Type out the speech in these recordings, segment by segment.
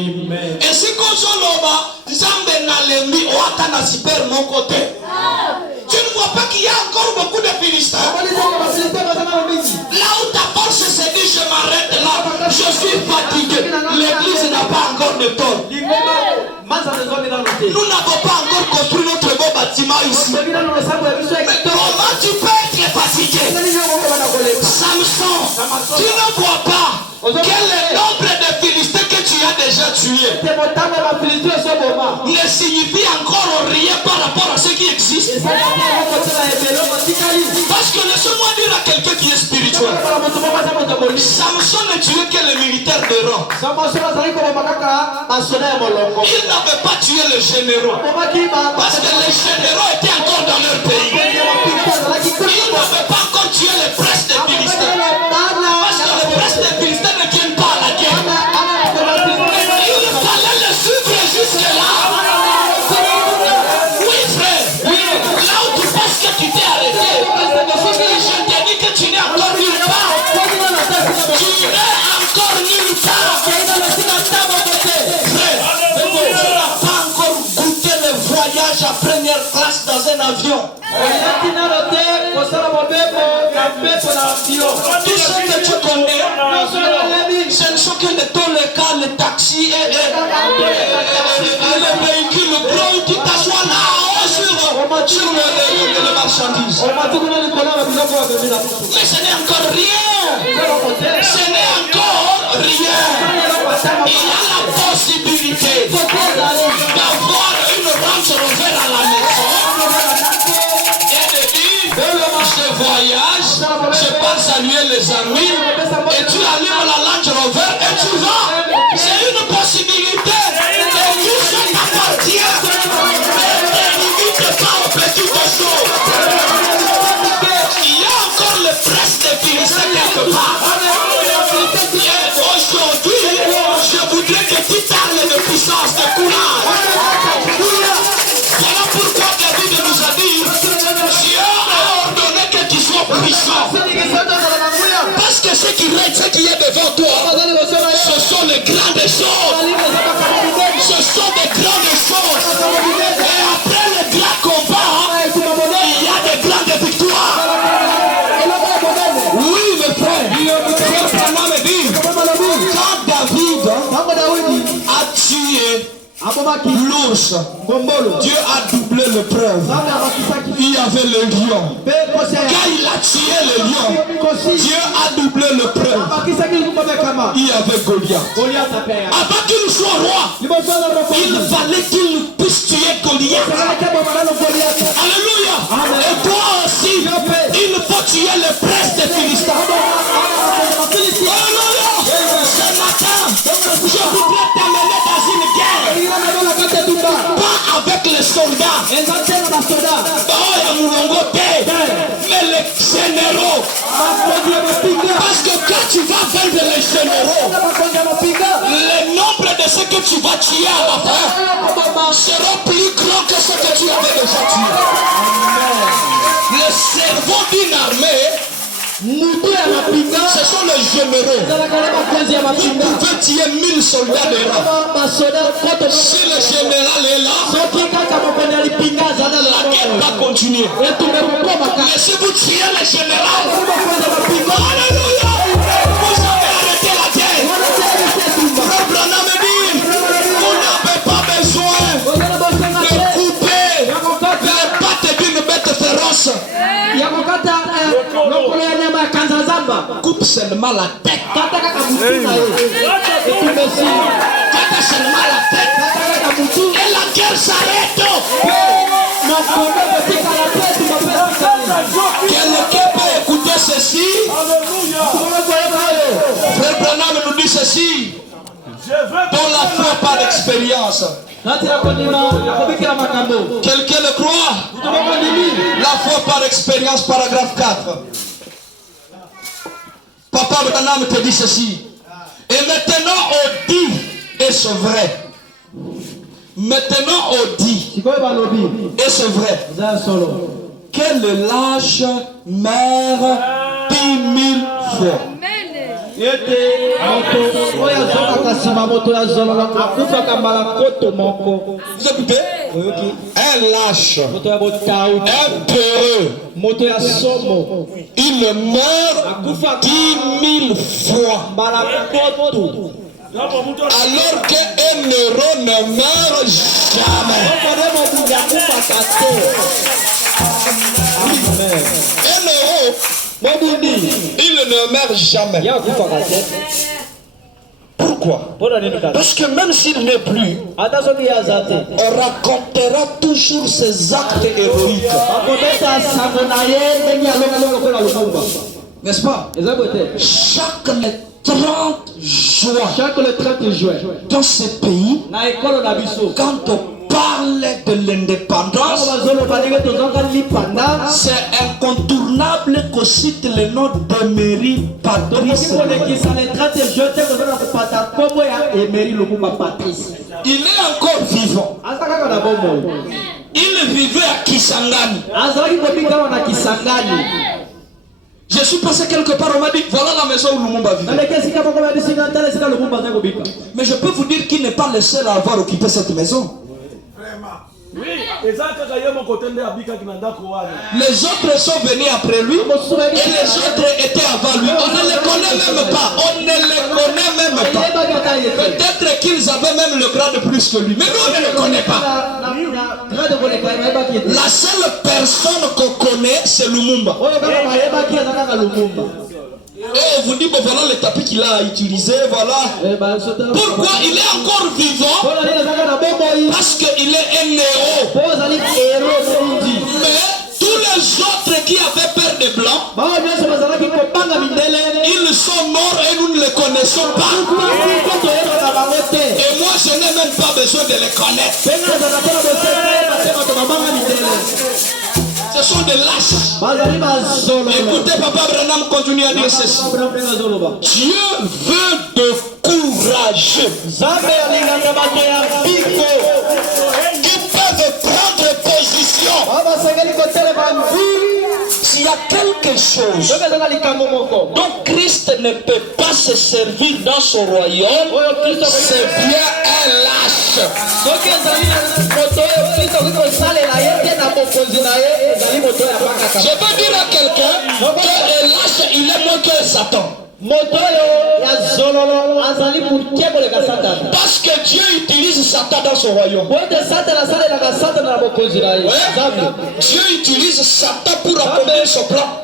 Amen. Et si qu'on s'en loba, Zambé n'a l'ennemi, ou attend super mon côté. Tu ne vois pas qu'il y a encore beaucoup de Philistins. Là où ta force se dit, je m'arrête là, je suis fatigué. L'église n'a pas encore de tort. Nous n'avons pas encore construit notre beau bâtiment ici. Mais comment tu peux être fatigué? Samson, tu ne vois pas quel est le nombre de Philistins que tu as déjà tués ne signifie encore rien par rapport à ce qui existe. Parce que laisse-moi dire à quelqu'un qui est spirituel, Samson ne tuait que les militaires de rang. Il n'avait pas tué les généraux. Parce que les généraux étaient encore dans leur pays. Il n'avait pas encore tué les princes des Philistins. Parce que les princes des Philistins ne viennent pas à la guerre. Il fallait les suivre jusque-là. Oui, frère. Là où tu penses que tu t'es arrêté, je t'ai dit que tu n'es encore nulle part. Tu n'es encore nulle part. Frère, tu n'as pas encore goûté le voyage à première classe dans un avion. Tout ce que tu connais, ce ne sont que les cas, les taxis et les véhicules gros qui t'assoient là-haut sur les marchandises. Mais ce n'est encore rien. Ce n'est encore rien. Il y a la possibilité d'avoir une Range Rover à la maison et de dire, je voyage, je pars saluer les amis, et tu allumes la Range Rover et tu vas. C'est une possibilité. Et tout ça t'appartient. Mais ne limite pas aux petites choses. Il y a encore le prince des Philistins quelque part. Et aujourd'hui, je voudrais que tu parles de puissance, de courage. Voilà pourquoi David nous a dit, Dieu a ordonné que tu sois puissant. Parce que ce qui règne, ce qui est devant toi, ce sont les grandes choses. Ce sont des grandes choses. Et après le grand combat, il y a des grandes victoires. Oui, mes frères. Quand David a tué l'ours, Dieu a doublé l'épreuve. Il y avait le lion. Quand il a tué le lion, Dieu a doublé l'épreuve. Il y avait Goliath. Avant qu'il soit roi, il fallait qu'il puisse tuer Goliath. Alléluia. Et toi aussi, il faut tuer le prince des Philistins. Alléluia. Ce matin, je voudrais t'amener dans une guerre. Pas avec les soldats. Mais les généraux. Parce que quand tu vas vaincre les généraux, le nombre de ce que tu vas tuer à la fin sera plus grand que ce que tu avais déjà tué. Le cerveau d'une armée, ce sont les généraux. Vous pouvez tuer 1000 soldats de rang. Si le général est là, la guerre va continuer. Mais si vous tuez le général, alléluia, vous avez arrêté la guerre. Frère Branham me dit, vous n'avez pas besoin de couper les pattes d'une bête féroce. Coupe seulement la tête. Coupe seulement la tête. Et la guerre s'arrête. Quelqu'un peut écouter ceci. Frère Branham nous dit ceci. Dans la foi par expérience. Quelqu'un le croit? La foi par expérience, paragraphe 4. Papa Branham te dit ceci. Et maintenant on dit, et c'est vrai. Maintenant on dit, et c'est vrai, que le lâche meurt 10 000 fois. Vous écoutez? Un lâche, un peureux, il meurt 10 000 fois. Alors qu'un héros ne meurt jamais. Un héros, il ne meurt jamais. Pourquoi? Parce que même s'il n'est plus, on racontera toujours ses actes héroïques. N'est-ce pas? Chaque le 30 juin, dans ce pays, quand on parle de l'indépendance, c'est incontournable qu'on cite le nom d'Emery Patrice. Il est encore vivant. Il vivait à Kisangani. Je suis passé quelque part, on m'a dit voilà la maison où Lumumba vivait. Mais je peux vous dire qu'il n'est pas le seul à avoir occupé cette maison. Oui, les autres sont venus après lui et les autres étaient avant lui. On ne les connaît même pas. On ne les connaît même pas. Peut-être qu'ils avaient même le grade plus que lui. Mais nous, on ne le connaît pas. La seule personne qu'on connaît, c'est Lumumba. Et on vous dit, bon, voilà le tapis qu'il a utilisé, voilà. Pourquoi il est encore vivant? Parce qu'il est un héros. Mais tous les autres qui avaient peur des Blancs, ils sont morts et nous ne les connaissons pas. Et moi, je n'ai même pas besoin de les connaître. Ce sont des lâches. Écoutez, Papa Branham continue à dire ceci. Dieu veut de courageux. Ils peuvent prendre position. S'il y a quelque chose dont Christ ne peut pas se servir dans son royaume, c'est bien un lâche. Je peux dire à quelqu'un que lâche, il est moins que Satan. Parce que Dieu utilise Satan dans son royaume. Dieu utilise Satan pour accomplir son plan.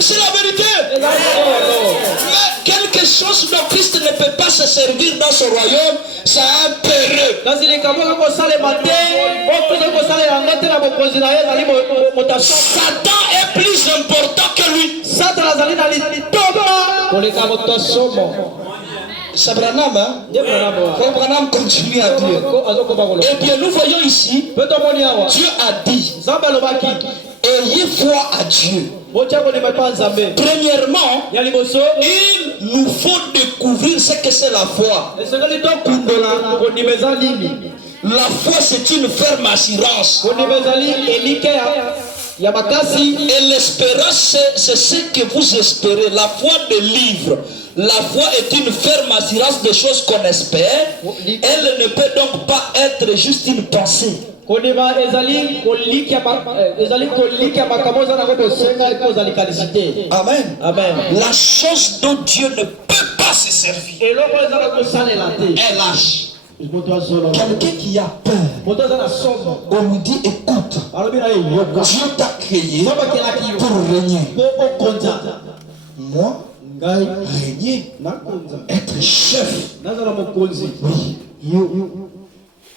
C'est la vérité. Mais quelque chose dont Christ ne peut pas se servir dans son royaume, c'est un peureux. Satan est plus important que lui. C'est Branham, hein? Branham continue à dire. Eh bien, nous voyons ici, Dieu a dit, ayez foi à Dieu. Premièrement, il nous faut découvrir ce que c'est la foi. La foi, c'est une ferme assurance. Et l'espérance, c'est ce que vous espérez. La foi délivre. La foi est une ferme assurance des choses qu'on espère. Elle ne peut donc pas être juste une pensée. Amen. Amen. La chose dont Dieu ne peut pas se servir. Elle lâche. Quelqu'un qui a peur, on lui dit écoute, Dieu t'a créé pour régner. Moi, régner, être chef. Oui.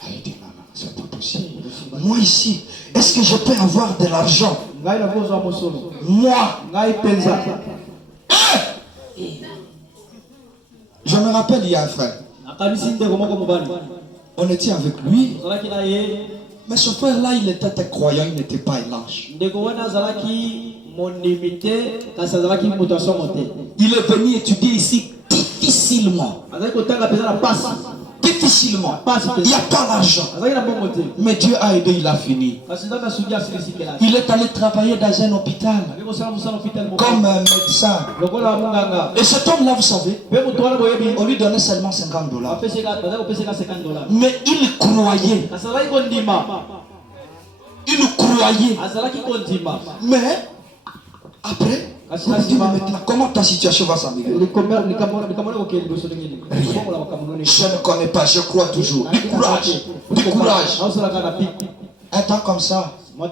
Elle dit non, c'est pas possible. Moi ici, est-ce que je peux avoir de l'argent? Moi, je me rappelle, il y a un frère. On était avec lui. Mais ce frère-là, il était un croyant, il n'était pas un lâche. Il est venu étudier ici difficilement. difficilement. Difficilement. Il n'y a pas l'argent. Mais Dieu a aidé, il a fini. Il est allé travailler dans un hôpital comme un médecin. Et cet homme-là, vous savez, on lui donnait seulement $50. Mais il croyait. Il croyait. Mais après, on dit, mais maintenant, comment ta situation va s'améliorer? Je ne connais pas, je crois toujours. Du courage. Du courage. Un temps comme ça, on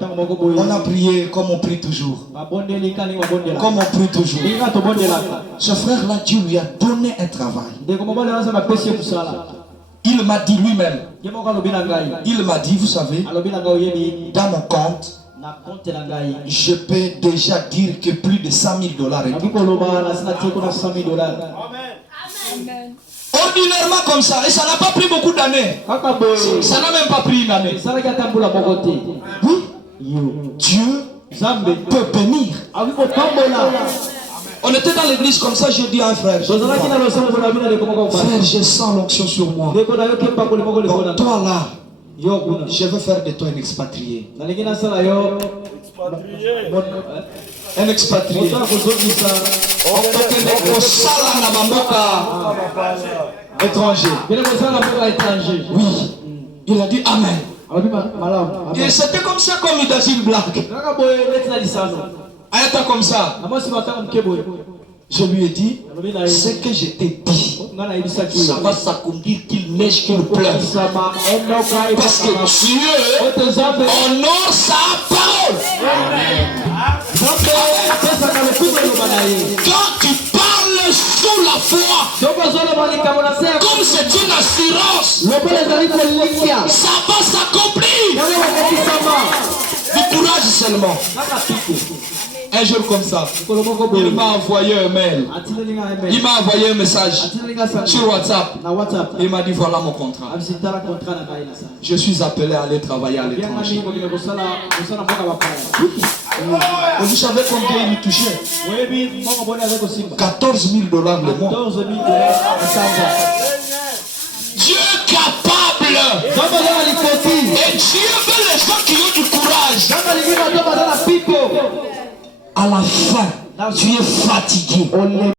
a prié comme on prie toujours. Comme on prie toujours. Ce frère-là, Dieu lui a donné un travail. Il m'a dit lui-même. Il m'a dit, vous savez, dans mon compte, je peux déjà dire que plus de $100,000 est. Ordinairement comme ça, et ça n'a pas pris beaucoup d'années. Ça n'a même pas pris une année. Oui, Dieu peut bénir. On était dans l'église comme ça, je dis à un frère, frère, je sens l'onction sur moi. Donc toi là, je veux faire de toi un expatrié. Un expatrié. Étranger. Oui. Il a dit Amen. Et c'était comme ça, comme il a dit une blague. Un temps comme ça. Je lui ai dit, ce que je t'ai dit, ça va s'accomplir qu'il neige, qu'il pleuve. Parce que Dieu honore sa parole. Quand tu parles sous la foi, comme c'est une assurance, ça va s'accomplir. Du courage seulement. Un jour comme ça, il m'a envoyé un mail. Il m'a envoyé un message sur WhatsApp. Il m'a dit voilà mon contrat. Je suis appelé à aller travailler à l'étranger. Vous savez combien il me touchait? $14,000 le mois. Dieu est capable. Et Dieu veut les gens qui ont du courage. À la fin, tu es fatigué.